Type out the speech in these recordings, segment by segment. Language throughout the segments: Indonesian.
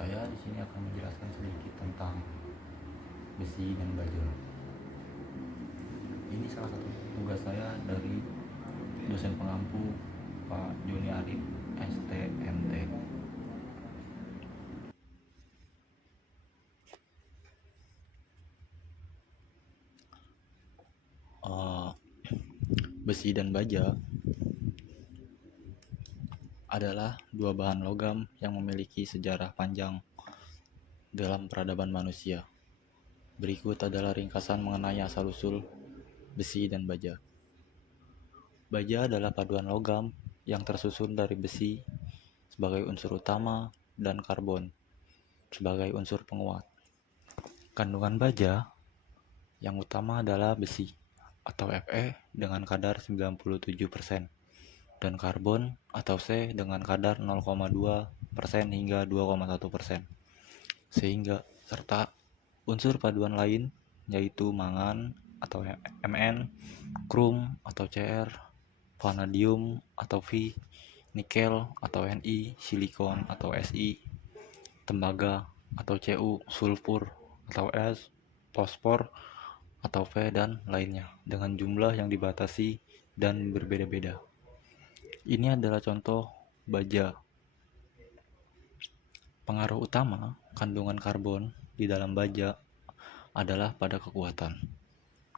Saya di sini akan menjelaskan sedikit tentang besi dan baja. Ini salah satu tugas saya dari dosen pengampu Pak Joni Arif STMT. Besi dan baja adalah dua bahan logam yang memiliki sejarah panjang dalam peradaban manusia. Berikut adalah ringkasan mengenai asal-usul besi dan baja. Baja adalah paduan logam yang tersusun dari besi sebagai unsur utama dan karbon sebagai unsur penguat. Kandungan baja yang utama adalah besi atau Fe dengan kadar 97% dan karbon atau C dengan kadar 0,2% hingga 2,1%. Sehingga serta unsur paduan lain yaitu mangan atau Mn, krom atau Cr, vanadium atau V, nikel atau Ni, silikon atau Si, tembaga atau Cu, sulfur atau S, fosfor atau V, dan lainnya dengan jumlah yang dibatasi dan berbeda-beda. Ini adalah contoh baja. Pengaruh utama kandungan karbon di dalam baja adalah pada kekuatan,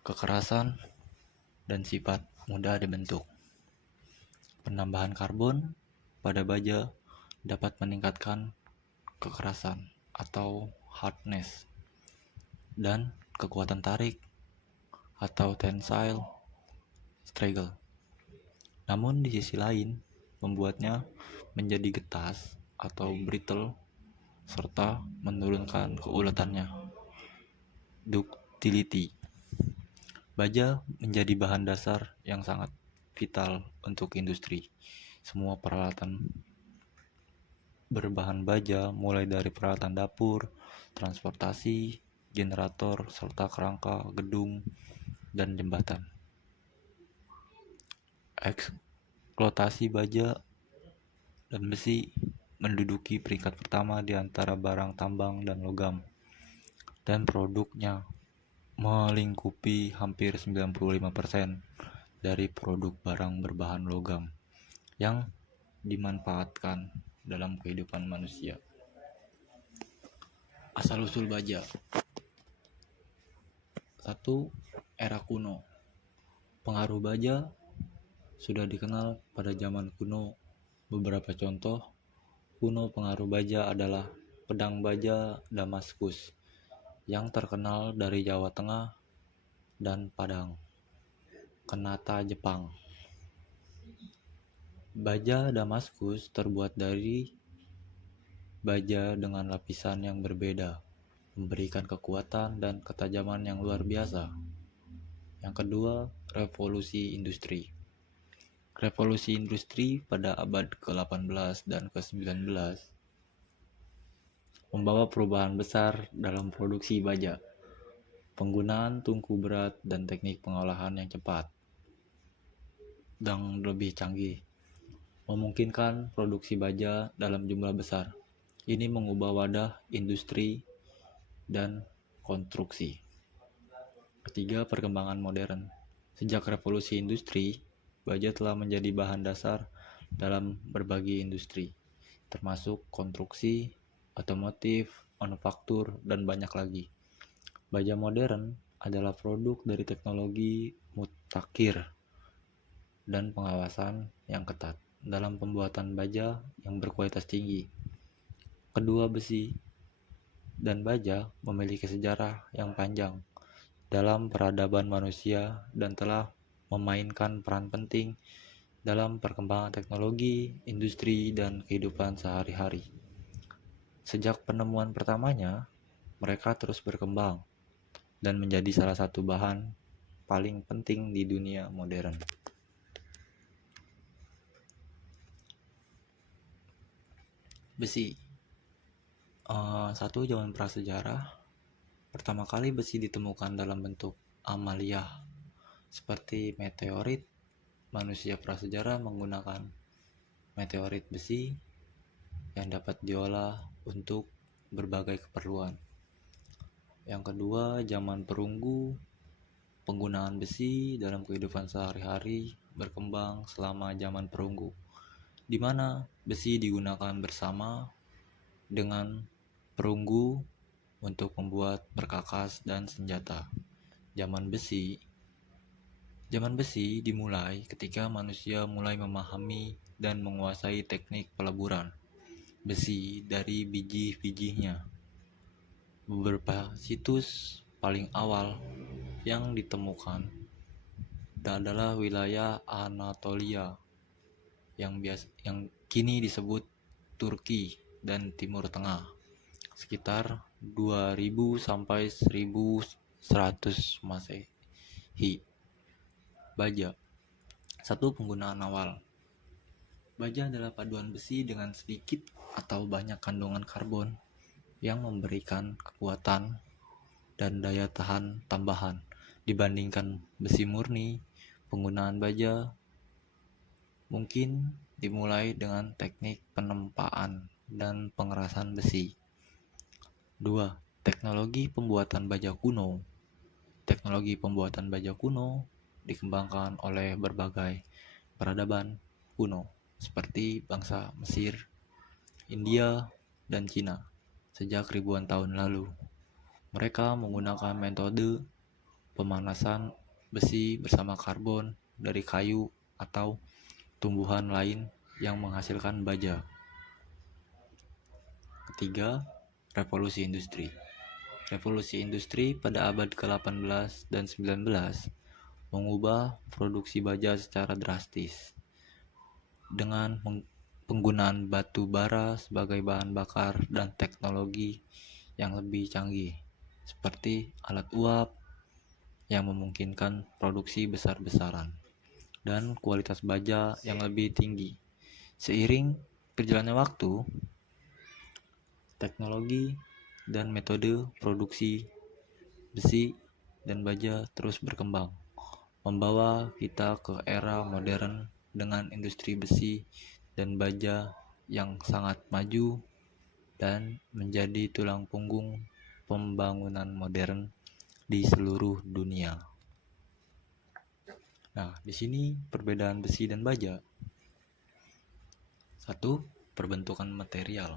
kekerasan, dan sifat mudah dibentuk. Penambahan karbon pada baja dapat meningkatkan kekerasan atau hardness dan kekuatan tarik atau tensile strength. Namun di sisi lain membuatnya menjadi getas atau brittle serta menurunkan keuletannya, ductility. Baja menjadi bahan dasar yang sangat vital untuk industri. Semua peralatan berbahan baja mulai dari peralatan dapur, transportasi, generator, serta kerangka gedung dan jembatan. Eksploitasi baja dan besi menduduki peringkat pertama di antara barang tambang dan logam, dan produknya melingkupi hampir 95% dari produk barang berbahan logam yang dimanfaatkan dalam kehidupan manusia. Asal-usul baja. 1. Era kuno. Pengaruh baja sudah dikenal pada zaman kuno. Beberapa contoh kuno pengaruh baja adalah pedang baja Damaskus yang terkenal dari Jawa Tengah dan Padang, Kanata Jepang. Baja Damaskus terbuat dari baja dengan lapisan yang berbeda, memberikan kekuatan dan ketajaman yang luar biasa. Yang kedua, revolusi industri. Revolusi industri pada abad ke-18 dan ke-19 membawa perubahan besar dalam produksi baja. Penggunaan tungku berat dan teknik pengolahan yang cepat dan lebih canggih memungkinkan produksi baja dalam jumlah besar. Ini mengubah wadah industri dan konstruksi. Ketiga, perkembangan modern. Sejak revolusi industri, baja telah menjadi bahan dasar dalam berbagai industri, termasuk konstruksi, otomotif, manufaktur, dan banyak lagi. Baja modern adalah produk dari teknologi mutakhir dan pengawasan yang ketat dalam pembuatan baja yang berkualitas tinggi. Kedua, besi dan baja memiliki sejarah yang panjang dalam peradaban manusia dan telah memainkan peran penting dalam perkembangan teknologi, industri, dan kehidupan sehari-hari. Sejak penemuan pertamanya, mereka terus berkembang dan menjadi salah satu bahan paling penting di dunia modern. Besi. Satu, zaman prasejarah. Pertama kali besi ditemukan dalam bentuk amaliyah seperti meteorit. Manusia prasejarah menggunakan meteorit besi yang dapat diolah untuk berbagai keperluan. Yang kedua, zaman perunggu. Penggunaan besi dalam kehidupan sehari-hari berkembang selama zaman perunggu, di mana besi digunakan bersama dengan perunggu untuk membuat perkakas dan senjata. Zaman besi dimulai ketika manusia mulai memahami dan menguasai teknik peleburan besi dari biji-bijinya. Beberapa situs paling awal yang ditemukan adalah wilayah Anatolia yang kini disebut Turki dan Timur Tengah, sekitar 2000 sampai 1100 Masehi. Baja. Satu, penggunaan awal. Baja adalah paduan besi dengan sedikit atau banyak kandungan karbon yang memberikan kekuatan dan daya tahan tambahan dibandingkan besi murni. Penggunaan baja mungkin dimulai dengan teknik penempaan dan pengerasan besi. 2. Teknologi pembuatan baja kuno. Teknologi pembuatan baja kuno dikembangkan oleh berbagai peradaban kuno seperti bangsa Mesir, India, dan Cina sejak ribuan tahun lalu. Mereka menggunakan metode pemanasan besi bersama karbon dari kayu atau tumbuhan lain yang menghasilkan baja. Ketiga, revolusi industri. Revolusi industri pada abad ke-18 dan 19 mengubah produksi baja secara drastis dengan penggunaan batu bara sebagai bahan bakar dan teknologi yang lebih canggih seperti alat uap yang memungkinkan produksi besar-besaran dan kualitas baja yang lebih tinggi. Seiring berjalannya waktu, teknologi dan metode produksi besi dan baja terus berkembang, membawa kita ke era modern dengan industri besi dan baja yang sangat maju dan menjadi tulang punggung pembangunan modern di seluruh dunia. Nah, di sini perbedaan besi dan baja. 1. Perbentukan material.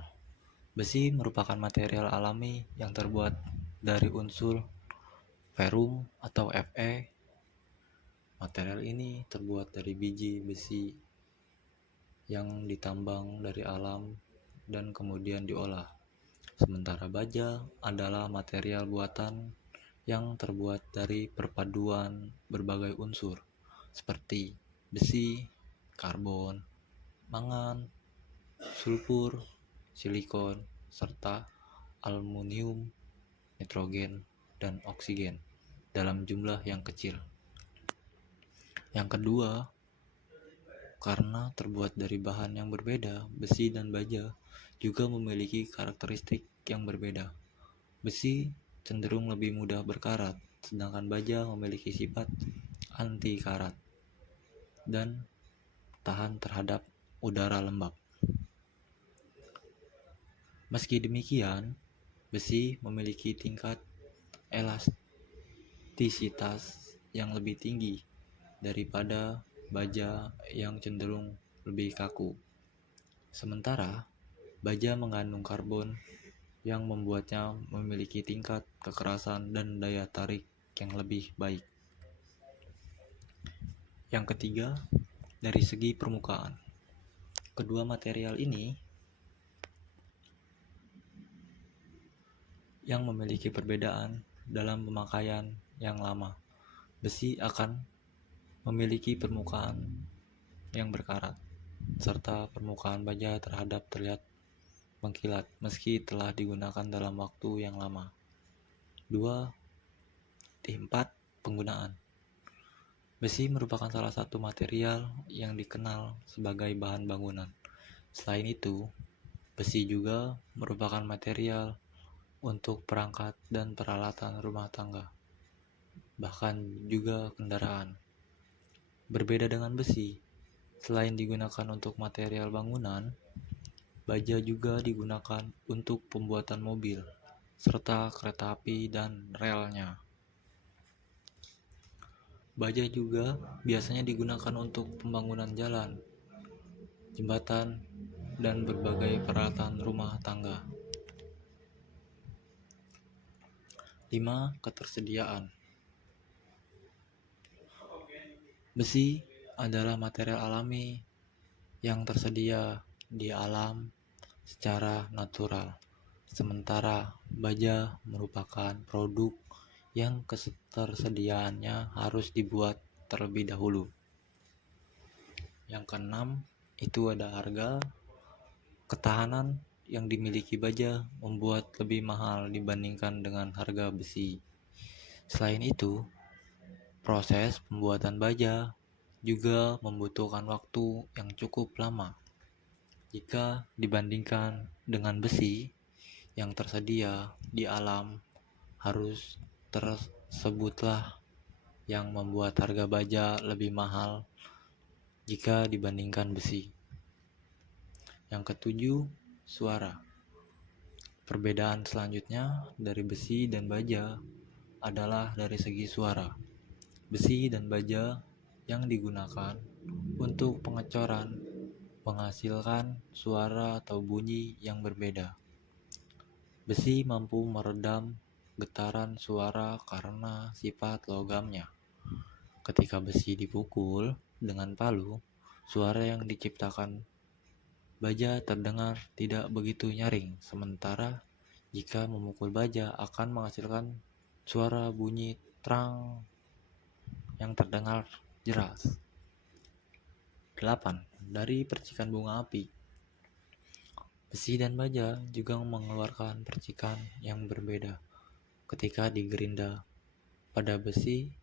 Besi merupakan material alami yang terbuat dari unsur ferrum atau Fe. Material ini terbuat dari biji besi yang ditambang dari alam dan kemudian diolah. Sementara baja adalah material buatan yang terbuat dari perpaduan berbagai unsur seperti besi, karbon, mangan, sulfur, silikon, serta aluminium, nitrogen, dan oksigen dalam jumlah yang kecil. Yang kedua, karena terbuat dari bahan yang berbeda, besi dan baja juga memiliki karakteristik yang berbeda. Besi cenderung lebih mudah berkarat, sedangkan baja memiliki sifat anti karat dan tahan terhadap udara lembab. Meski demikian, besi memiliki tingkat elastisitas yang lebih tinggi daripada baja yang cenderung lebih kaku. Sementara, baja mengandung karbon yang membuatnya memiliki tingkat kekerasan dan daya tarik yang lebih baik. Yang ketiga, dari segi permukaan. Kedua material ini yang memiliki perbedaan dalam pemakaian yang lama. Besi akan memiliki permukaan yang berkarat, serta permukaan baja terhadap terlihat mengkilat meski telah digunakan dalam waktu yang lama. 4. Penggunaan. Besi merupakan salah satu material yang dikenal sebagai bahan bangunan. Selain itu, besi juga merupakan material untuk perangkat dan peralatan rumah tangga, bahkan juga kendaraan. Berbeda dengan besi, selain digunakan untuk material bangunan, Baja juga digunakan untuk pembuatan mobil, serta kereta api dan relnya. Baja juga biasanya digunakan untuk pembangunan jalan, jembatan, dan berbagai peralatan rumah tangga. 5. Ketersediaan. Besi adalah material alami yang tersedia di alam secara natural, sementara baja merupakan produk yang ketersediaannya harus dibuat terlebih dahulu. Yang keenam, itu ada harga. Ketahanan yang dimiliki baja membuat lebih mahal dibandingkan dengan harga besi. Selain itu, proses pembuatan baja juga membutuhkan waktu yang cukup lama jika dibandingkan dengan besi yang tersedia di alam. Harus tersebutlah yang membuat harga baja lebih mahal jika dibandingkan besi. Yang ketujuh, suara. Perbedaan selanjutnya dari besi dan baja adalah dari segi suara. Besi dan baja yang digunakan untuk pengecoran menghasilkan suara atau bunyi yang berbeda. Besi mampu meredam getaran suara karena sifat logamnya. Ketika besi dipukul dengan palu, suara yang diciptakan baja terdengar tidak begitu nyaring, sementara jika memukul baja akan menghasilkan suara bunyi terang yang terdengar jelas. 8. Dari percikan bunga api. Besi dan baja juga mengeluarkan percikan yang berbeda ketika digerinda. Pada besi,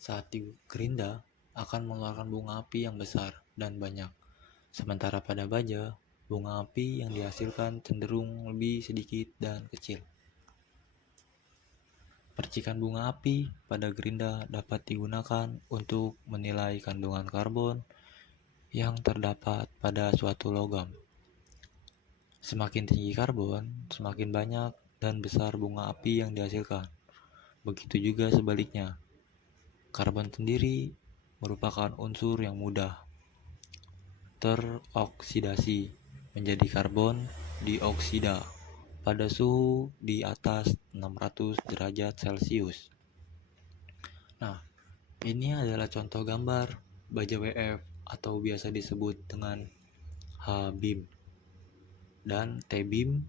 saat digerinda akan mengeluarkan bunga api yang besar dan banyak, sementara pada baja, bunga api yang dihasilkan cenderung lebih sedikit dan kecil. Percikan bunga api pada gerinda dapat digunakan untuk menilai kandungan karbon yang terdapat pada suatu logam. Semakin tinggi karbon, semakin banyak dan besar bunga api yang dihasilkan. Begitu juga sebaliknya. Karbon sendiri merupakan unsur yang mudah teroksidasi menjadi karbon dioksida pada suhu di atas 600 derajat Celcius. Nah, ini adalah contoh gambar baja WF atau biasa disebut dengan H-beam dan T-beam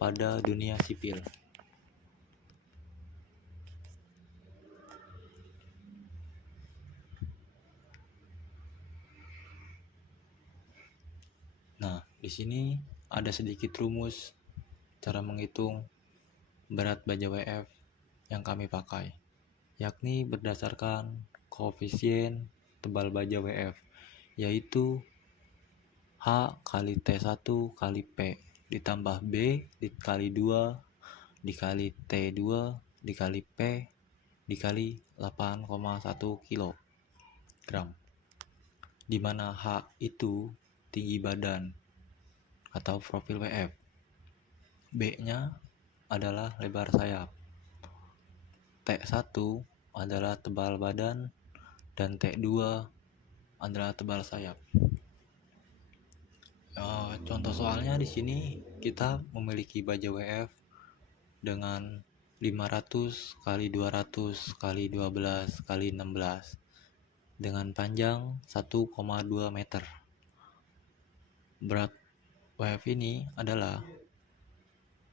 pada dunia sipil. Nah, di sini ada sedikit rumus cara menghitung berat baja WF yang kami pakai, yakni berdasarkan koefisien tebal baja WF, yaitu H kali T1 kali P ditambah B dikali 2 dikali T2 dikali P dikali 8,1 kg, di mana H itu tinggi badan atau profil WF, B-nya adalah lebar sayap, T1 adalah tebal badan, dan T2 adalah tebal sayap. Contoh soalnya di sini kita memiliki baja WF dengan 500 kali 200 kali 12 kali 16 dengan panjang 1,2 meter. Berat WF ini adalah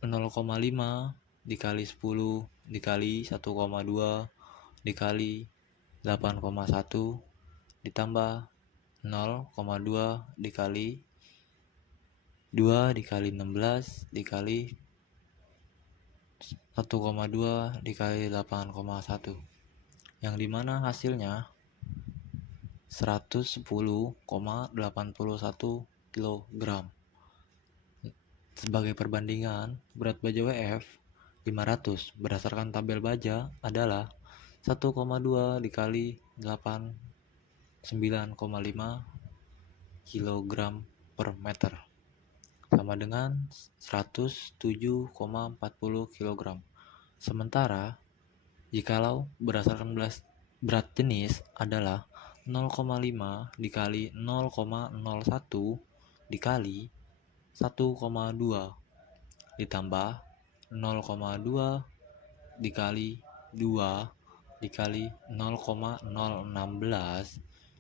0,5 dikali 10 dikali 1,2 dikali 8,1 ditambah 0,2 dikali 2 dikali 16 dikali 1,2 dikali 8,1, yang dimana hasilnya 110,81 kg. Sebagai perbandingan, berat baja WF 500 berdasarkan tabel baja adalah 1,2 dikali 89,5 kg per meter. sama dengan 107,40 kg. Sementara jikalau berdasarkan berat jenis adalah 0,5 dikali 0,01 dikali 1,2 ditambah 0,2 dikali 2 dikali 0,016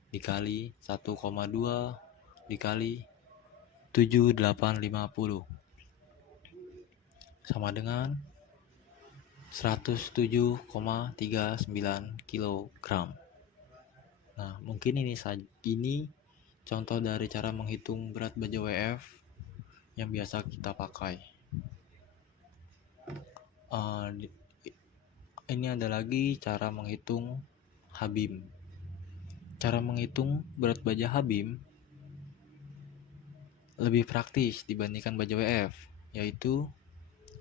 dikali 1,2 dikali 7850 sama dengan 107,39 kg. Nah, mungkin ini contoh dari cara menghitung berat baja WF yang biasa kita pakai. Ini ada lagi cara menghitung Habim. Cara menghitung berat baja Habim lebih praktis dibandingkan baja WF, yaitu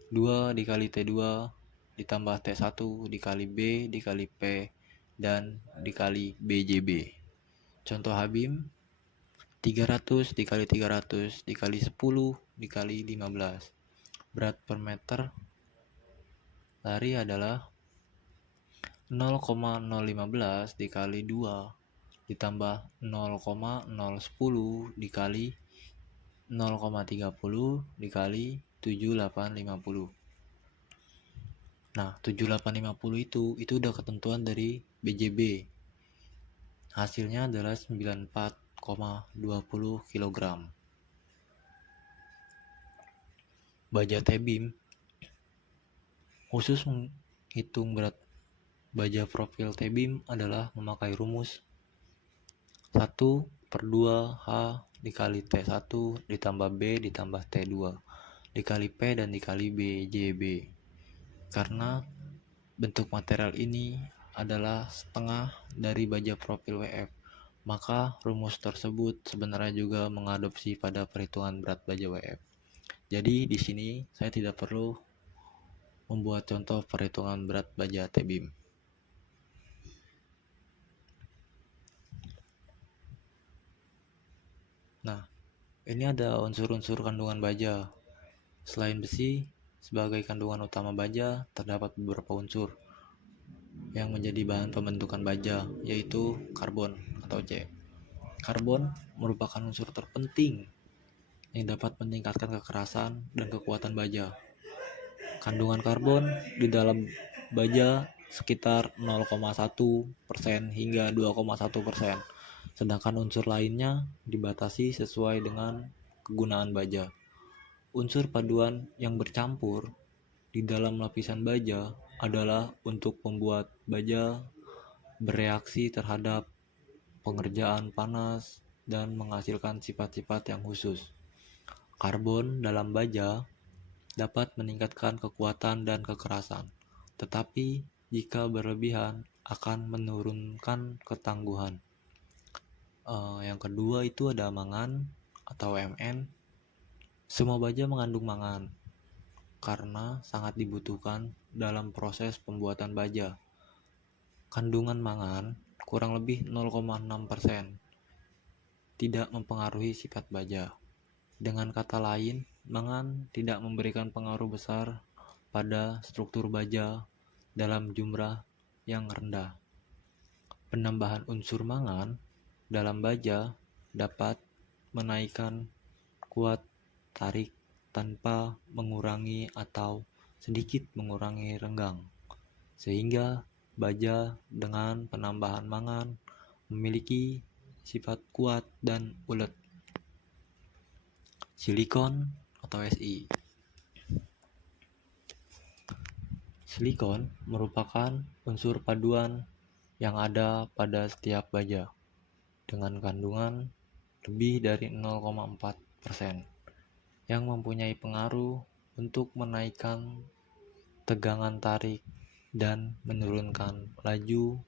2 dikali T2 ditambah T1 dikali B dikali P dan dikali BJB. Contoh Habim 300 dikali 300 dikali 10 dikali 15. Berat per meter lari adalah 0,015 dikali 2 ditambah 0,010 dikali 0,30 dikali 7850. Nah, 7850 itu udah ketentuan dari BJB. Hasilnya adalah 94,20 kg. Baja T-beam khusus menghitung berat baja profil T-beam adalah memakai rumus 1/2 H dikali T1 ditambah B ditambah T2 dikali P dan dikali BJB. Karena bentuk material ini adalah setengah dari baja profil WF, maka rumus tersebut sebenarnya juga mengadopsi pada perhitungan berat baja WF. Jadi di sini saya tidak perlu membuat contoh perhitungan berat baja T-beam. Nah, ini ada unsur-unsur kandungan baja. Selain besi, sebagai kandungan utama baja, terdapat beberapa unsur yang menjadi bahan pembentukan baja, yaitu karbon atau C. Karbon merupakan unsur terpenting yang dapat meningkatkan kekerasan dan kekuatan baja. Kandungan karbon di dalam baja sekitar 0,1% hingga 2,1%. Sedangkan unsur lainnya dibatasi sesuai dengan kegunaan baja. Unsur paduan yang bercampur di dalam lapisan baja adalah untuk membuat baja bereaksi terhadap pengerjaan panas dan menghasilkan sifat-sifat yang khusus. Karbon dalam baja dapat meningkatkan kekuatan dan kekerasan, tetapi jika berlebihan akan menurunkan ketangguhan. Yang kedua itu ada mangan atau Mn. Semua baja mengandung mangan karena sangat dibutuhkan dalam proses pembuatan baja. Kandungan mangan kurang lebih 0,6%, tidak mempengaruhi sifat baja. Dengan kata lain, mangan tidak memberikan pengaruh besar pada struktur baja dalam jumlah yang rendah. Penambahan unsur mangan dalam baja dapat menaikkan kuat tarik tanpa mengurangi atau sedikit mengurangi renggang, sehingga baja dengan penambahan mangan memiliki sifat kuat dan ulet. Silikon atau Si. Silikon merupakan unsur paduan yang ada pada setiap baja dengan kandungan lebih dari 0,4% yang mempunyai pengaruh untuk menaikkan tegangan tarik dan menurunkan laju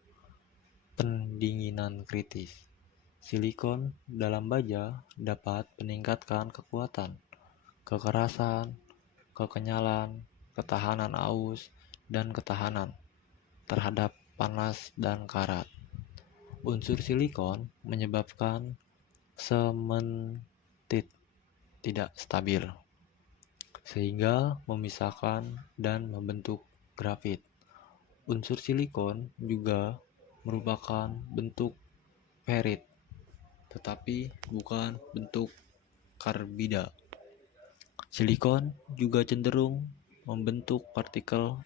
pendinginan kritis. Silikon dalam baja dapat meningkatkan kekuatan, kekerasan, kekenyalan, ketahanan aus, dan ketahanan terhadap panas dan karat. Unsur silikon menyebabkan sementit tidak stabil, sehingga memisahkan dan membentuk grafit. Unsur silikon juga merupakan bentuk ferrit, tetapi bukan bentuk karbida. Silikon juga cenderung membentuk partikel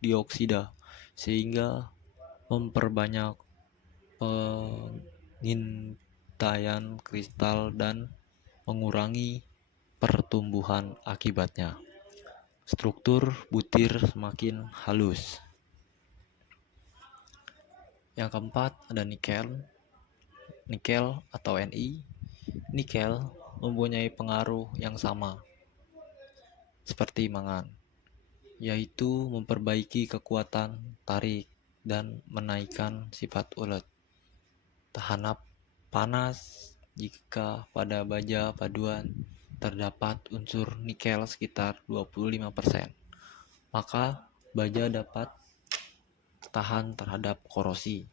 dioksida, sehingga memperbanyak pengintaian kristal dan mengurangi pertumbuhan akibatnya. Struktur butir semakin halus. Yang keempat ada nikel atau Ni. Nikel mempunyai pengaruh yang sama seperti mangan, yaitu memperbaiki kekuatan tarik dan menaikkan sifat ulet. Tahan panas jika pada baja paduan terdapat unsur nikel sekitar 25%, maka baja dapat tahan terhadap korosi.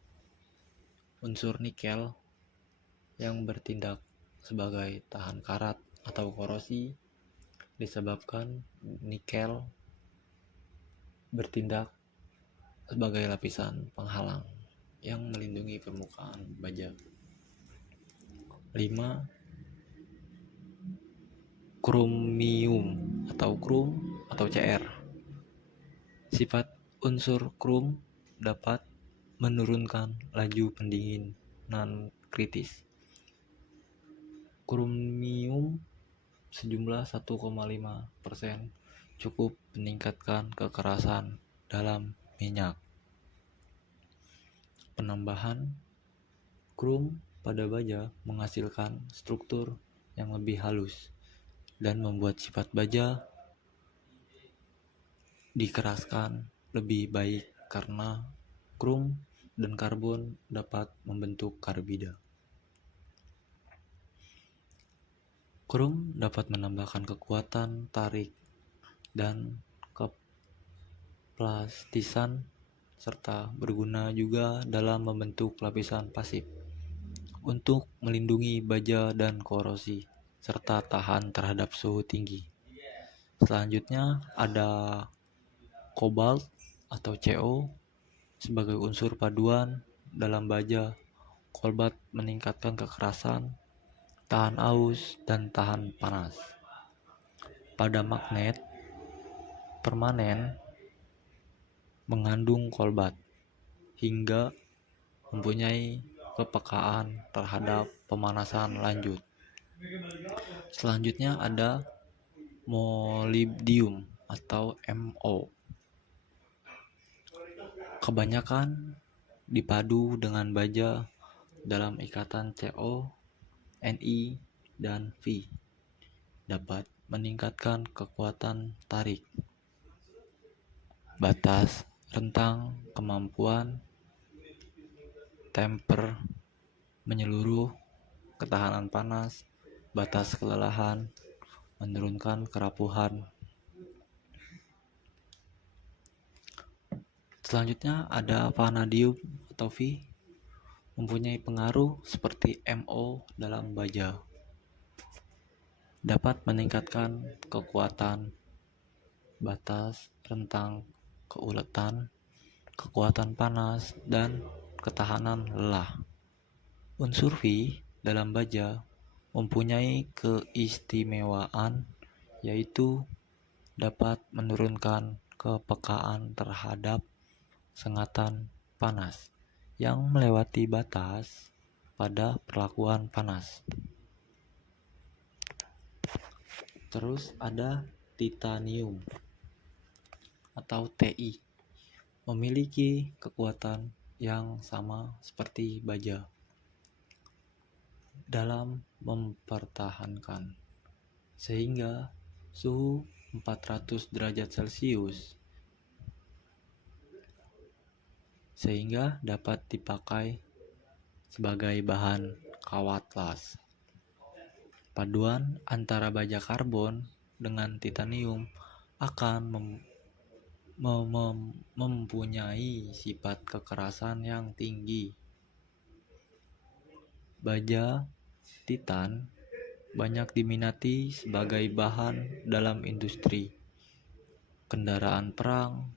Unsur nikel yang bertindak sebagai tahan karat atau korosi disebabkan nikel bertindak sebagai lapisan penghalang yang melindungi permukaan baja. 5. Kromium atau krum atau Cr. Sifat unsur krum dapat menurunkan laju pendinginan kritis. Kromium sejumlah 1,5% cukup meningkatkan kekerasan dalam minyak. Penambahan krum pada baja menghasilkan struktur yang lebih halus dan membuat sifat baja dikeraskan lebih baik karena krum dan karbon dapat membentuk karbida. Krum dapat menambahkan kekuatan tarik dan keplastisan serta berguna juga dalam membentuk lapisan pasif untuk melindungi baja dan korosi serta tahan terhadap suhu tinggi. Selanjutnya ada kobalt atau Co sebagai unsur paduan dalam baja. Kobalt meningkatkan kekerasan, tahan aus, dan tahan panas. Pada magnet permanen mengandung kobalt hingga mempunyai kepekaan terhadap pemanasan lanjut. Selanjutnya ada molybdium atau Mo. Kebanyakan dipadu dengan baja dalam ikatan Co, Ni, dan V dapat meningkatkan kekuatan tarik. Batas rentang kemampuan temper menyeluruh, ketahanan panas, batas kelelahan, menurunkan kerapuhan. Selanjutnya ada vanadium atau V, mempunyai pengaruh seperti Mo dalam baja. Dapat meningkatkan kekuatan, batas rentang keuletan, kekuatan panas, dan ketahanan lelah. Unsur V dalam baja mempunyai keistimewaan yaitu dapat menurunkan kepekaan terhadap sengatan panas yang melewati batas pada perlakuan panas. Terus ada titanium atau Ti, memiliki kekuatan yang sama seperti baja dalam mempertahankan sehingga suhu 400 derajat Celcius sehingga dapat dipakai sebagai bahan kawat las. Paduan antara baja karbon dengan titanium akan mempunyai sifat kekerasan yang tinggi. Baja titan banyak diminati sebagai bahan dalam industri, kendaraan perang,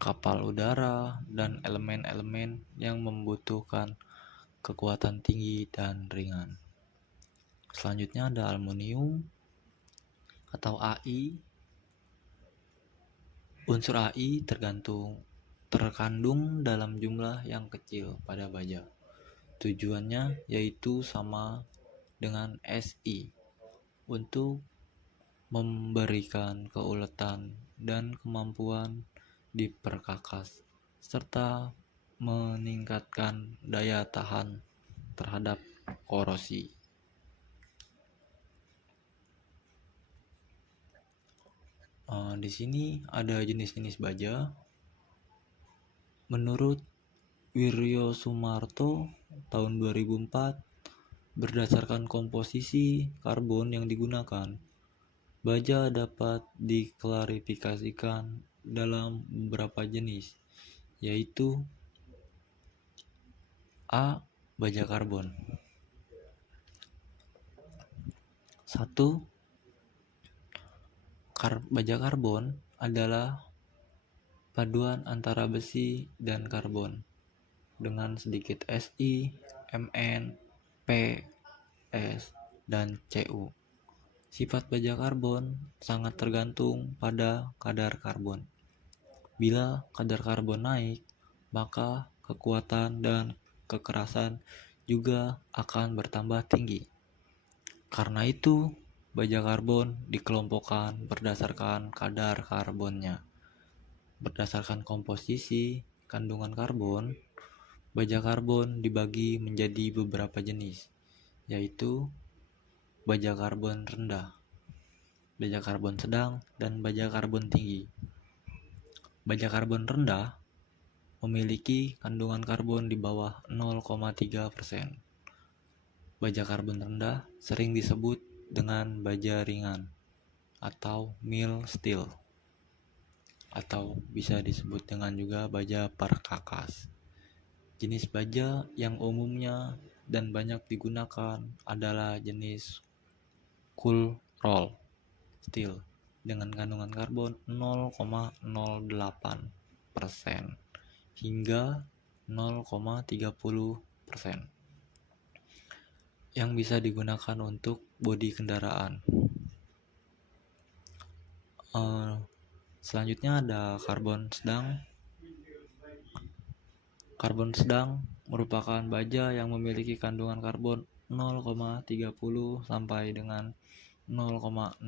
kapal udara, dan elemen-elemen yang membutuhkan kekuatan tinggi dan ringan. Selanjutnya ada aluminium atau Ai. Unsur Ai terkandung dalam jumlah yang kecil pada baja. Tujuannya yaitu sama dengan Si untuk memberikan keuletan dan kemampuan diperkakas serta meningkatkan daya tahan terhadap korosi. Di sini ada jenis-jenis baja. Menurut Wiryo Sumarto tahun 2004, berdasarkan komposisi karbon yang digunakan, baja dapat diklarifikasikan dalam beberapa jenis, yaitu A. Baja karbon. 1. Baja karbon adalah paduan antara besi dan karbon dengan sedikit Si, Mn, P, S, dan Cu. Sifat baja karbon sangat tergantung pada kadar karbon. Bila kadar karbon naik, maka kekuatan dan kekerasan juga akan bertambah tinggi. Karena itu, baja karbon dikelompokkan berdasarkan kadar karbonnya. Berdasarkan komposisi kandungan karbon, baja karbon dibagi menjadi beberapa jenis, yaitu baja karbon rendah, baja karbon sedang, dan baja karbon tinggi. Baja karbon rendah memiliki kandungan karbon di bawah 0,3%. Baja karbon rendah sering disebut dengan baja ringan atau mild steel, atau bisa disebut dengan juga baja perkakas. Jenis baja yang umumnya dan banyak digunakan adalah jenis cold roll steel dengan kandungan karbon 0,08% hingga 0,30% yang bisa digunakan untuk bodi kendaraan. Selanjutnya ada karbon sedang. Karbon sedang merupakan baja yang memiliki kandungan karbon 0,30 sampai dengan 0,60%.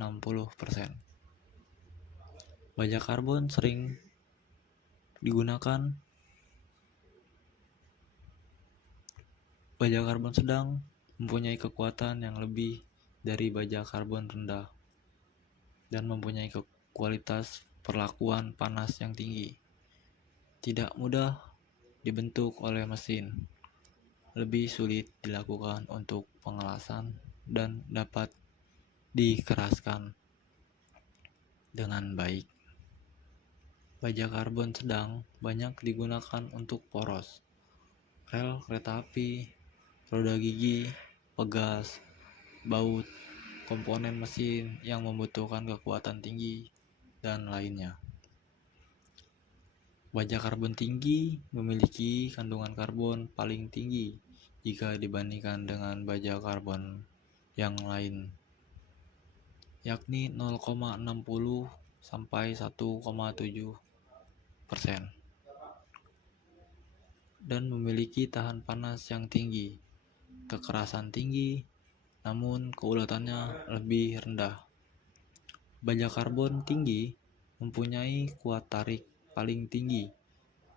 Baja karbon sering digunakan. Baja karbon sedang mempunyai kekuatan yang lebih dari baja karbon rendah dan mempunyai kualitas perlakuan panas yang tinggi. Tidak mudah dibentuk oleh mesin, lebih sulit dilakukan untuk pengelasan, dan dapat dikeraskan dengan baik. Baja karbon sedang banyak digunakan untuk poros, rel kereta api, roda gigi, pegas, baut, komponen mesin yang membutuhkan kekuatan tinggi, dan lainnya. Baja karbon tinggi memiliki kandungan karbon paling tinggi jika dibandingkan dengan baja karbon yang lain, yakni 0,60 sampai 1,7%, dan memiliki tahan panas yang tinggi, kekerasan tinggi, namun keuletannya lebih rendah. Baja karbon tinggi mempunyai kuat tarik paling tinggi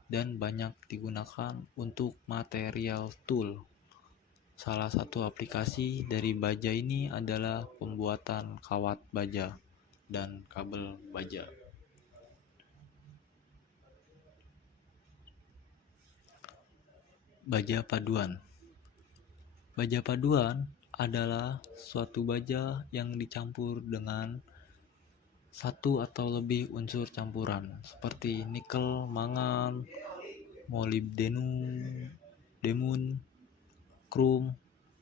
dan banyak digunakan untuk material tool. Salah satu aplikasi dari baja ini adalah pembuatan kawat baja dan kabel baja. Baja paduan. Baja paduan adalah suatu baja yang dicampur dengan satu atau lebih unsur campuran seperti nikel, mangan, molybdenum, krom,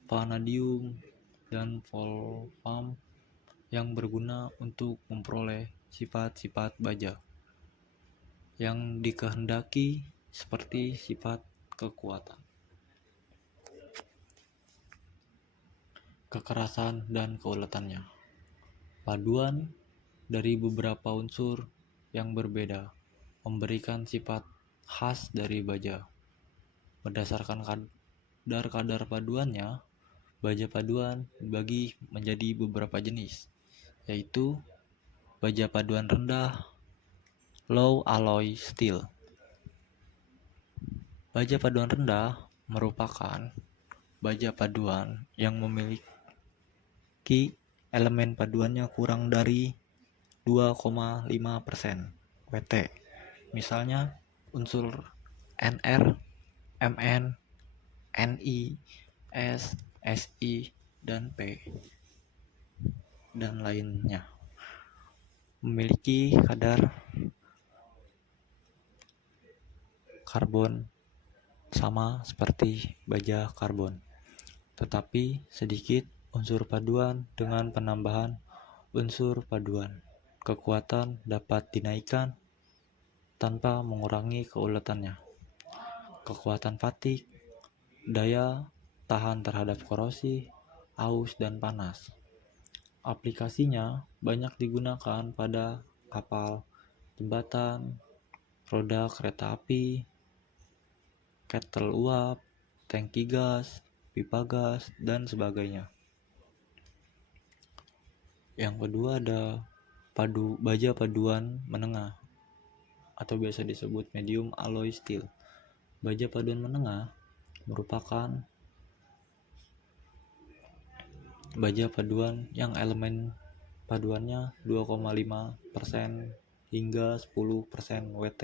vanadium, dan wolfram yang berguna untuk memperoleh sifat-sifat baja yang dikehendaki seperti sifat kekuatan, kekerasan, dan keuletannya. Paduan dari beberapa unsur yang berbeda memberikan sifat khas dari baja. Berdasarkan kadar paduannya, baja paduan dibagi menjadi beberapa jenis, yaitu baja paduan rendah, low alloy steel. Baja paduan rendah merupakan baja paduan yang memiliki elemen paduannya kurang dari 2,5% Wt. Misalnya unsur Nr, Mn, Ni, S, Si, dan P, dan lainnya. Memiliki kadar karbon sama seperti baja karbon, tetapi sedikit unsur paduan dengan penambahan unsur paduan. Kekuatan dapat dinaikkan tanpa mengurangi keuletannya. Kekuatan fatik, daya tahan terhadap korosi, aus, dan panas. Aplikasinya banyak digunakan pada kapal, jembatan, roda kereta api, ketel uap, tangki gas, pipa gas, dan sebagainya. Yang kedua ada baja paduan menengah atau biasa disebut medium alloy steel. Baja paduan menengah merupakan baja paduan yang elemen paduannya 2,5% hingga 10% Wt.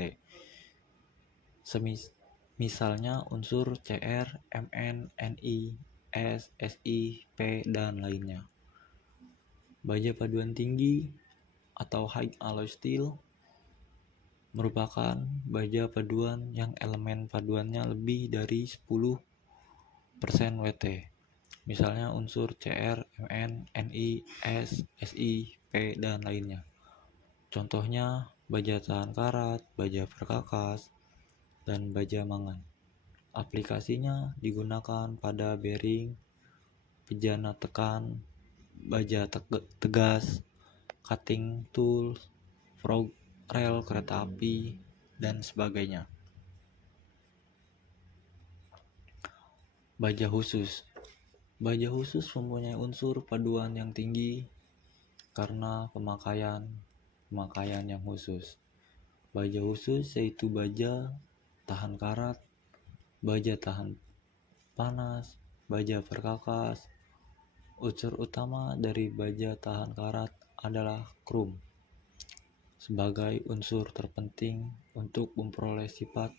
Misalnya unsur Cr, Mn, Ni, S, Si, P, dan lainnya. Baja paduan tinggi atau high alloy steel merupakan baja paduan yang elemen paduannya lebih dari 10% Wt. Misalnya unsur Cr, Mn, Ni, S, Si, P, dan lainnya. Contohnya baja tahan karat, baja perkakas, dan baja mangan. Aplikasinya digunakan pada bearing, pejana tekan, baja tegas, cutting tools, frog rel kereta api, dan sebagainya. Baja khusus. Baja khusus mempunyai unsur paduan yang tinggi karena pemakaian yang khusus. Baja khusus yaitu baja tahan karat, baja tahan panas, baja perkakas. Unsur utama dari baja tahan karat adalah krom sebagai unsur terpenting untuk memperoleh sifat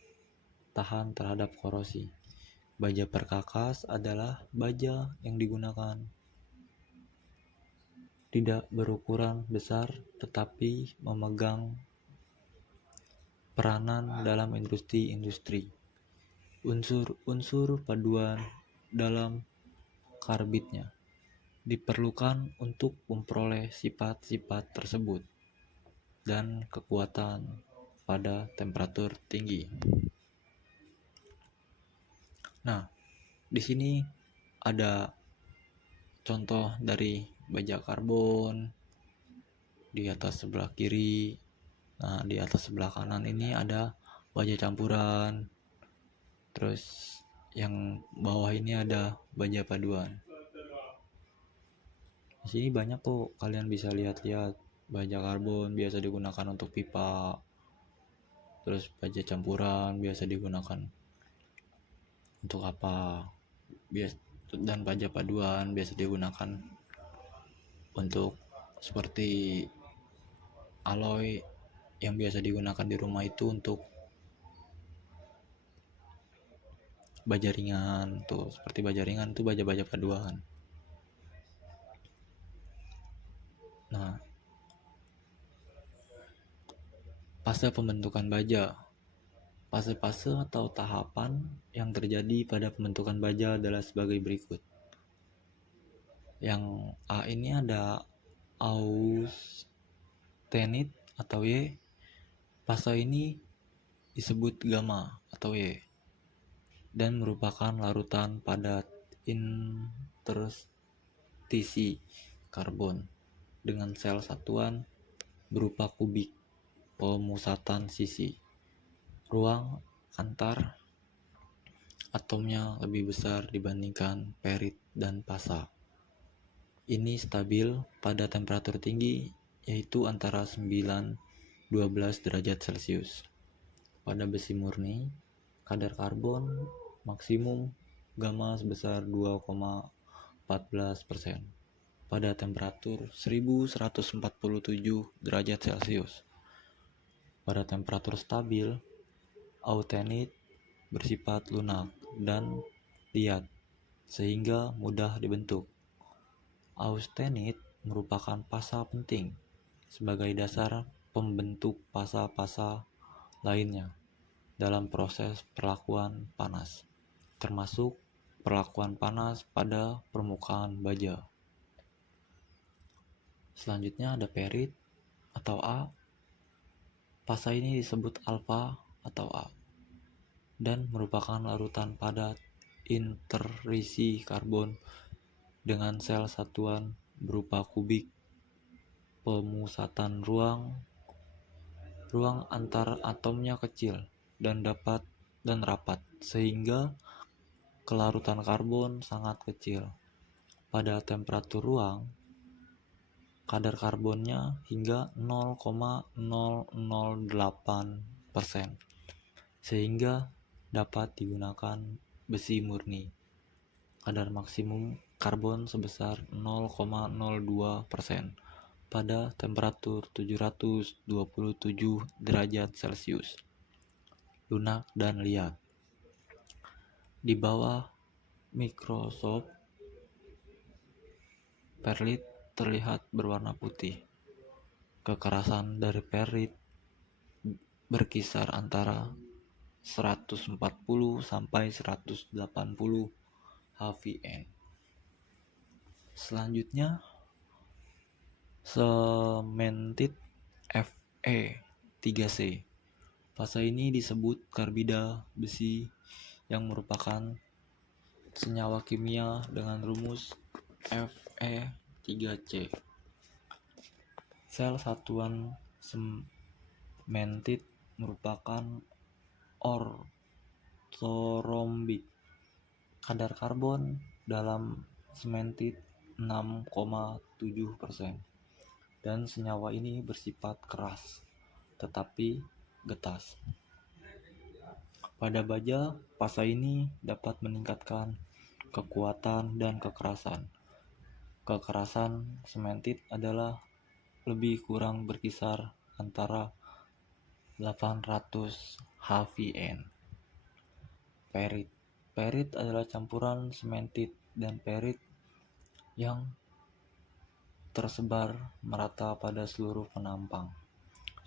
tahan terhadap korosi. Baja perkakas adalah baja yang digunakan tidak berukuran besar tetapi memegang peranan dalam industri. Unsur-unsur paduan dalam karbitnya diperlukan untuk memperoleh sifat-sifat tersebut dan kekuatan pada temperatur tinggi. Nah, di sini ada contoh dari baja karbon di atas sebelah kiri. Nah, di atas sebelah kanan ini ada baja campuran. Terus yang bawah ini ada baja paduan. Di sini banyak kok, kalian bisa lihat-lihat. Baja karbon biasa digunakan untuk pipa. Terus baja campuran biasa digunakan untuk apa? Dan baja paduan biasa digunakan untuk seperti alloy yang biasa digunakan di rumah itu untuk baja ringan tuh, seperti baja ringan tuh baja-baja paduan. Nah, fase pembentukan baja. Fase-fase atau tahapan yang terjadi pada pembentukan baja adalah sebagai berikut. Yang A ini ada austenit atau Y. Fase ini disebut gamma atau Y dan merupakan larutan padat interstisi karbon dengan sel satuan berupa kubik pemusatan sisi. Ruang antar atomnya lebih besar dibandingkan perit dan pasa. Ini stabil pada temperatur tinggi, yaitu antara 9-12 derajat Celcius. Pada besi murni, kadar karbon maksimum gamma sebesar 2,14%. Pada temperatur 1147 derajat Celcius. Pada temperatur stabil, austenit bersifat lunak dan liat, sehingga mudah dibentuk. Austenit merupakan pasa penting sebagai dasar pembentuk pasa-pasa lainnya dalam proses perlakuan panas, termasuk perlakuan panas pada permukaan baja. Selanjutnya ada perit atau A. Pasa ini disebut alfa atau A dan merupakan larutan padat interisi karbon dengan sel satuan berupa kubik pemusatan ruang antar atomnya kecil dan rapat, sehingga kelarutan karbon sangat kecil. Pada temperatur ruang, kadar karbonnya hingga 0,008%, sehingga dapat digunakan besi murni. Kadar maksimum karbon sebesar 0,02% pada temperatur 727 derajat Celcius. Lunak dan liat. Di bawah mikroskop, perit terlihat berwarna putih. Kekerasan dari perit berkisar antara 140 sampai 180 HVN. Selanjutnya, sementit Fe3C. Fase ini disebut karbida besi yang merupakan senyawa kimia dengan rumus Fe3C. Sel satuan sementit merupakan ortorombik. Kadar karbon dalam sementit 6,7%. Dan senyawa ini bersifat keras, tetapi getas. Pada baja, pasa ini dapat meningkatkan kekuatan dan kekerasan. Kekerasan sementit adalah lebih kurang berkisar antara 800 HVN. Perit adalah campuran sementit dan perit yang tersebar merata pada seluruh penampang.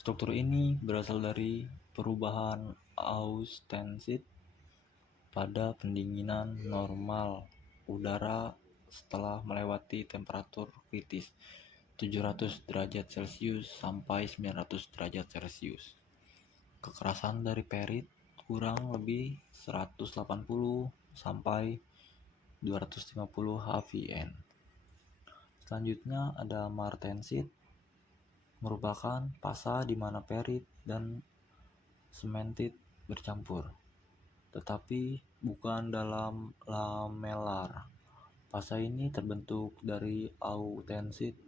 Struktur ini berasal dari perubahan austensit pada pendinginan normal udara setelah melewati temperatur kritis 700 derajat Celcius sampai 900 derajat Celcius. Kekerasan dari perit kurang lebih 180 sampai 250 HVN. Selanjutnya ada martensit, merupakan pasa di mana perit dan sementit bercampur, tetapi bukan dalam lamelar. Pasa ini terbentuk dari austensit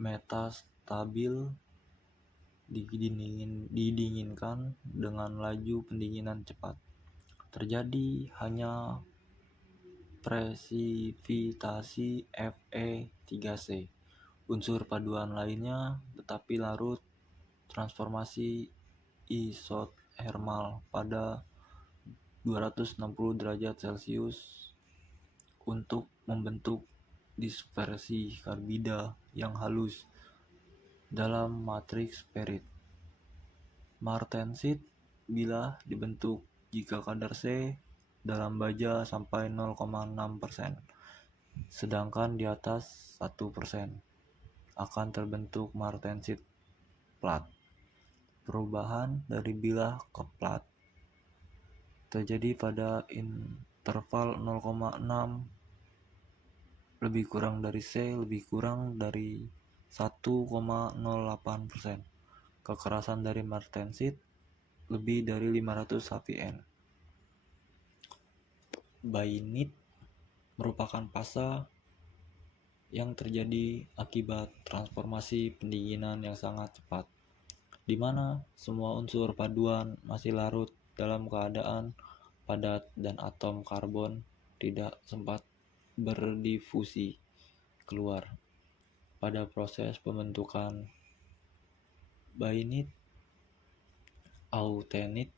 metastabil didinginkan dengan laju pendinginan cepat. Terjadi hanya presipitasi Fe3C. Unsur paduan lainnya tetapi larut transformasi isothermal pada 260 derajat Celcius untuk membentuk dispersi karbida yang halus dalam matriks perit. Martensit bila dibentuk jika kadar C dalam baja sampai 0,6%. sedangkan di atas 1% akan terbentuk martensit plat. Perubahan dari bilah ke plat terjadi pada interval 0,6 lebih kurang dari C lebih kurang dari 1,08%. Kekerasan dari martensit lebih dari 500 HPN. Bainit merupakan fase yang terjadi akibat transformasi pendinginan yang sangat cepat, di mana semua unsur paduan masih larut dalam keadaan padat dan atom karbon tidak sempat berdifusi keluar. Pada proses pembentukan bainit, autenit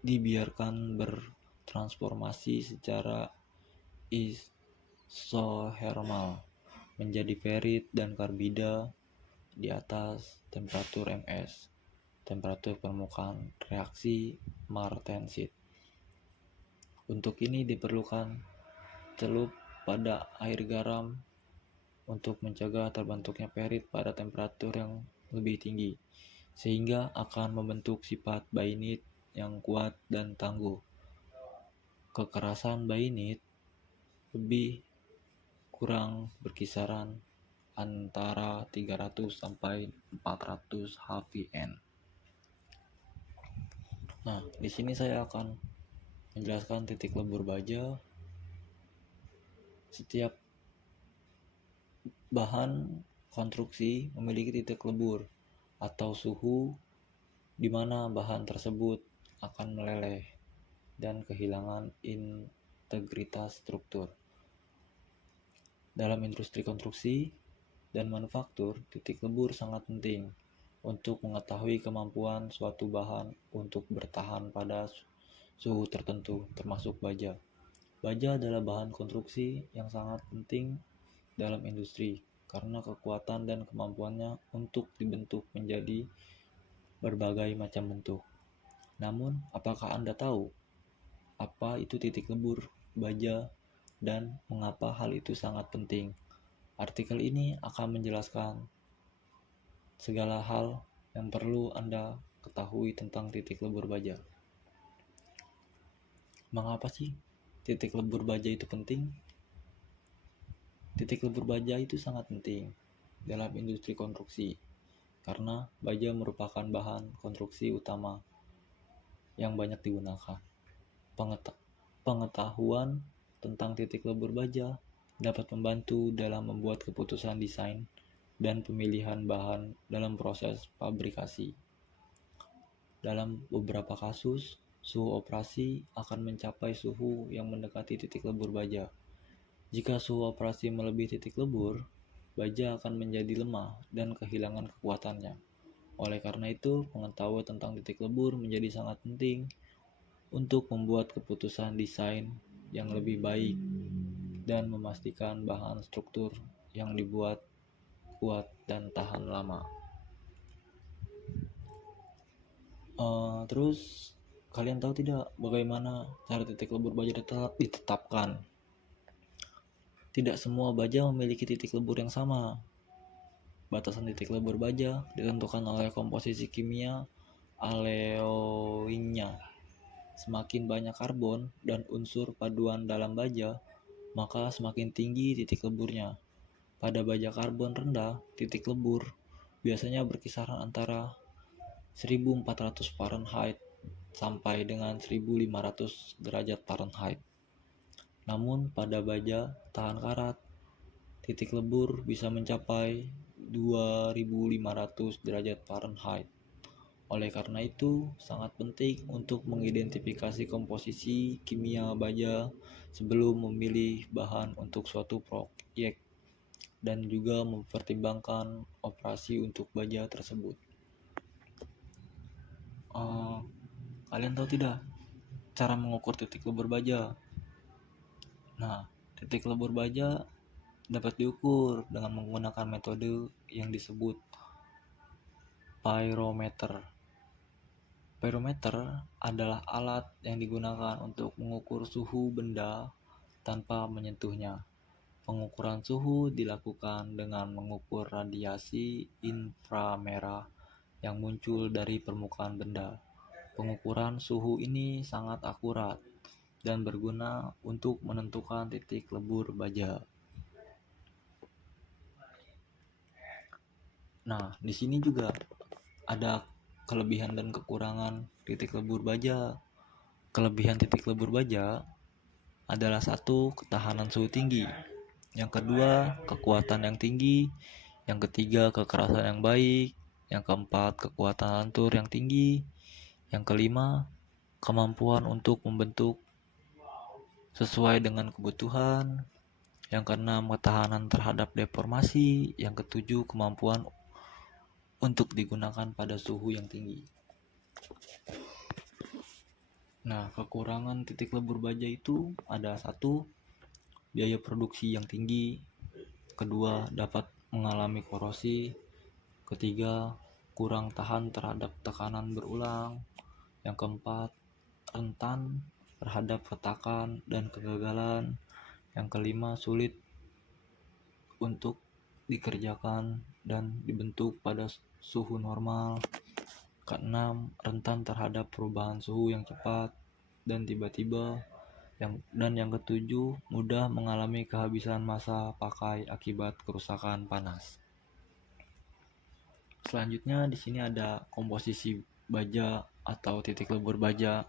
dibiarkan bertransformasi secara isohermal menjadi ferit dan karbida di atas temperatur Ms, temperatur permukaan reaksi martensit. Untuk ini diperlukan celup pada air garam untuk mencegah terbentuknya ferit pada temperatur yang lebih tinggi, sehingga akan membentuk sifat bainit yang kuat dan tangguh. Kekerasan bainit lebih kurang berkisaran antara 300 sampai 400 HPN. Nah, di sini saya akan menjelaskan titik lebur baja. Setiap bahan konstruksi memiliki titik lebur atau suhu di mana bahan tersebut akan meleleh dan kehilangan integritas struktur. Dalam industri konstruksi dan manufaktur, titik lebur sangat penting untuk mengetahui kemampuan suatu bahan untuk bertahan pada suhu tertentu, termasuk baja. Baja adalah bahan konstruksi yang sangat penting dalam industri karena kekuatan dan kemampuannya untuk dibentuk menjadi berbagai macam bentuk. Namun, apakah Anda tahu apa itu titik lebur baja dan mengapa hal itu sangat penting? Artikel ini akan menjelaskan segala hal yang perlu Anda ketahui tentang titik lebur baja. Mengapa sih titik lebur baja itu penting? Titik lebur baja itu sangat penting dalam industri konstruksi karena baja merupakan bahan konstruksi utama yang banyak digunakan. Pengetahuan tentang titik lebur baja dapat membantu dalam membuat keputusan desain dan pemilihan bahan dalam proses fabrikasi. Dalam beberapa kasus, suhu operasi akan mencapai suhu yang mendekati titik lebur baja. Jika suhu operasi melebihi titik lebur, baja akan menjadi lemah dan kehilangan kekuatannya. Oleh karena itu, pengetahuan tentang titik lebur menjadi sangat penting untuk membuat keputusan desain yang lebih baik dan memastikan bahan struktur yang dibuat kuat dan tahan lama. Terus kalian tahu tidak bagaimana cara titik lebur baja ditetapkan? Tidak semua baja memiliki titik lebur yang sama. Batasan titik lebur baja ditentukan oleh komposisi kimia alloyingnya. Semakin banyak karbon dan unsur paduan dalam baja, maka semakin tinggi titik leburnya. Pada baja karbon rendah, titik lebur biasanya berkisaran antara 1400 Fahrenheit sampai dengan 1500 derajat Fahrenheit. Namun pada baja tahan karat, titik lebur bisa mencapai 2500 derajat Fahrenheit. Oleh karena itu, sangat penting untuk mengidentifikasi komposisi kimia baja sebelum memilih bahan untuk suatu proyek dan juga mempertimbangkan operasi untuk baja tersebut. Kalian tahu tidak cara mengukur titik lebur baja? Nah, titik lebur baja dapat diukur dengan menggunakan metode yang disebut pyrometer. Pyrometer adalah alat yang digunakan untuk mengukur suhu benda tanpa menyentuhnya. Pengukuran suhu dilakukan dengan mengukur radiasi inframerah yang muncul dari permukaan benda. Pengukuran suhu ini sangat akurat dan berguna untuk menentukan titik lebur baja. Nah, di sini juga ada kelebihan dan kekurangan titik lebur baja. Kelebihan titik lebur baja adalah satu, ketahanan suhu tinggi. Yang kedua, kekuatan yang tinggi. Yang ketiga, kekerasan yang baik. Yang keempat, kekuatan lentur yang tinggi. Yang kelima, kemampuan untuk membentuk sesuai dengan kebutuhan. Yang keenam, ketahanan terhadap deformasi. Yang ketujuh, kemampuan untuk digunakan pada suhu yang tinggi. Nah, kekurangan titik lebur baja itu ada satu, biaya produksi yang tinggi. Kedua, dapat mengalami korosi. Ketiga, kurang tahan terhadap tekanan berulang. Yang keempat, rentan terhadap retakan dan kegagalan. Yang kelima, sulit untuk dikerjakan dan dibentuk pada suhu normal. Keenam, rentan terhadap perubahan suhu yang cepat dan tiba-tiba. Dan yang ketujuh, mudah mengalami kehabisan masa pakai akibat kerusakan panas. Selanjutnya di sini ada komposisi baja atau titik lebur baja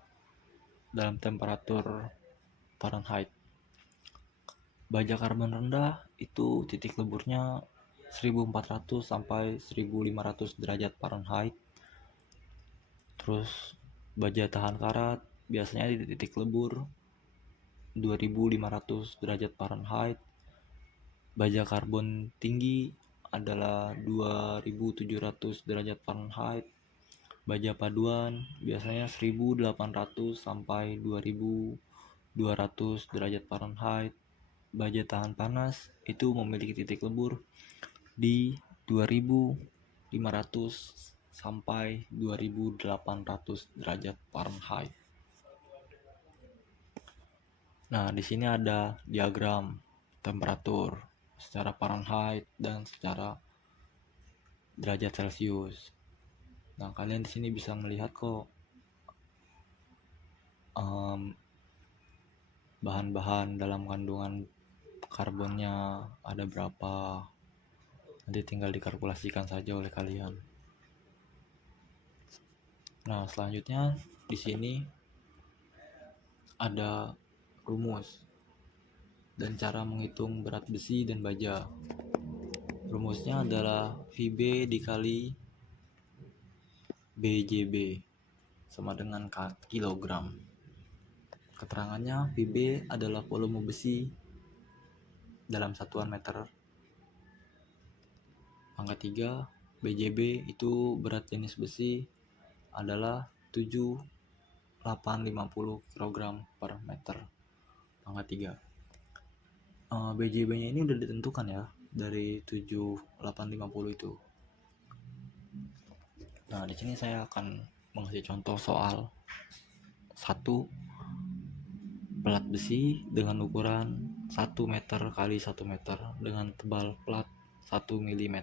dalam temperatur Fahrenheit. Baja karbon rendah itu titik leburnya 1400 sampai 1500 derajat Fahrenheit. Terus baja tahan karat biasanya di titik lebur 2500 derajat Fahrenheit. Baja karbon tinggi adalah 2700 derajat Fahrenheit. Baja paduan biasanya 1800 sampai 2200 derajat Fahrenheit. Baja tahan panas itu memiliki titik lebur di 2500 sampai 2800 derajat Fahrenheit. Nah, di sini ada diagram temperatur secara Fahrenheit dan secara derajat Celcius. Nah, kalian di sini bisa melihat kok bahan-bahan dalam kandungan karbonnya ada berapa. Nanti tinggal dikalkulasikan saja oleh kalian. Nah, selanjutnya di sini ada rumus dan cara menghitung berat besi dan baja. Rumusnya adalah VB dikali BJB sama dengan kilogram. Keterangannya, VB adalah volume besi dalam satuan meter. Angka 3, BJB itu berat jenis besi adalah 7.850 kg per meter. Angka 3. BJB-nya ini udah ditentukan ya dari 7.850 itu. Nah, di sini saya akan mengasih contoh soal 1, plat besi dengan ukuran 1 meter kali 1 meter dengan tebal plat 1 mm.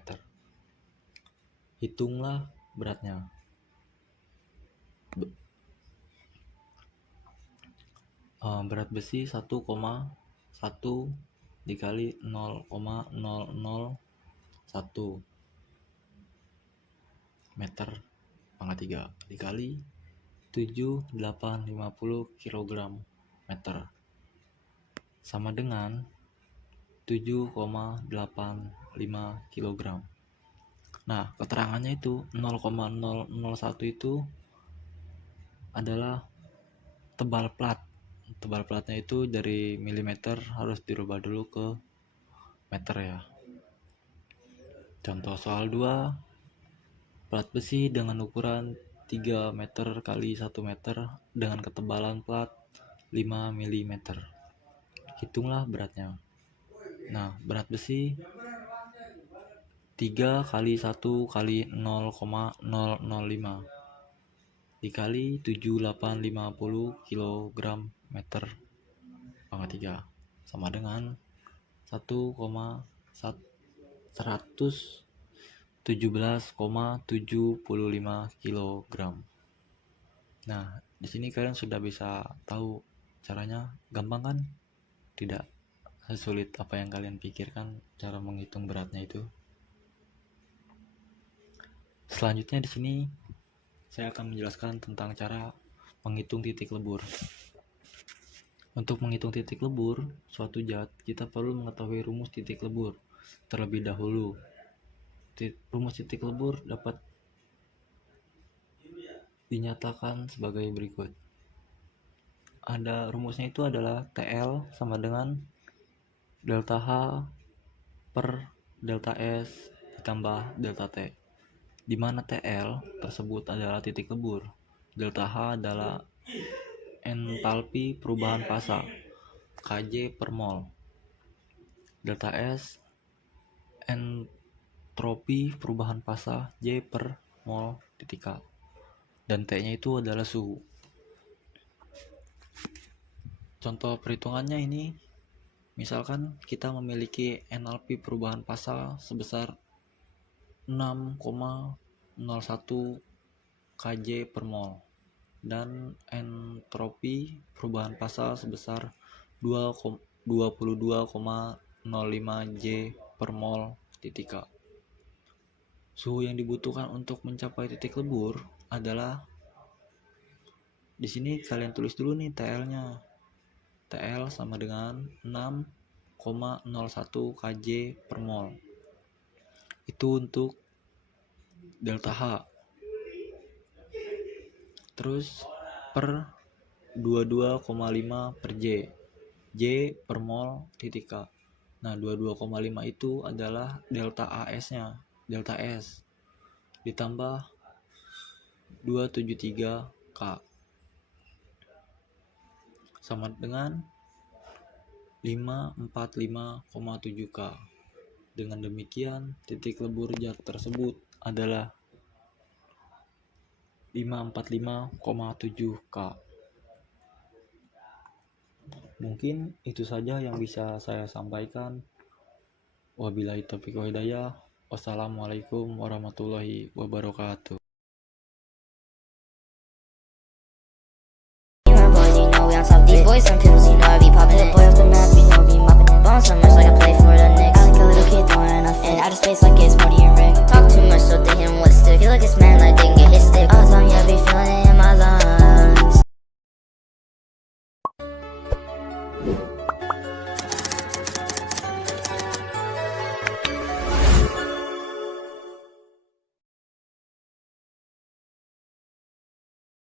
Hitunglah beratnya. Berat besi 1,1 dikali 0,001 meter pangkat 3 dikali 7.850 kg meter sama dengan 7,85 kg. Nah, keterangannya itu 0,001 itu adalah tebal plat. Tebal platnya itu dari milimeter harus dirubah dulu ke meter ya. Contoh soal 2, plat besi dengan ukuran 3 meter kali 1 meter dengan ketebalan plat 5 mm. Hitunglah beratnya. Nah, berat besi 3 kali 1 kali 0,005 dikali 7.850 kg meter pangkat 3 sama dengan 117,75 kilogram. Nah, di sini kalian sudah bisa tahu caranya, gampang kan? Tidak sesulit apa yang kalian pikirkan cara menghitung beratnya itu. Selanjutnya di sini saya akan menjelaskan tentang cara menghitung titik lebur. Untuk menghitung titik lebur suatu zat, kita perlu mengetahui rumus titik lebur terlebih dahulu. Rumus titik lebur dapat dinyatakan sebagai berikut. Ada rumusnya itu adalah TL sama dengan delta H per delta S ditambah delta T, di mana TL tersebut adalah titik lebur, delta H adalah entalpi perubahan fasa Kj per mol, delta S entropi perubahan fasa J per mol titik K, dan T-nya itu adalah suhu. Contoh perhitungannya ini, misalkan kita memiliki entalpi perubahan fasa sebesar 6,01 Kj per mol dan entropi perubahan fasa sebesar 22,05 J per mol titik K. Suhu yang dibutuhkan untuk mencapai titik lebur adalah, di sini kalian tulis dulu nih TL-nya. TL sama dengan 6,01 Kj per mol. Itu untuk delta H. Terus per 22,5 per J. J per mol titik K. Nah, 22,5 itu adalah delta AS-nya, delta S. Ditambah 273 K. Sama dengan 545,7 K. Dengan demikian, titik lebur zat tersebut adalah 545,7 K. Mungkin itu saja yang bisa saya sampaikan. Wabillahi taufiq wal hidayah. Wassalamualaikum warahmatullahi wabarakatuh. These boys some pimps.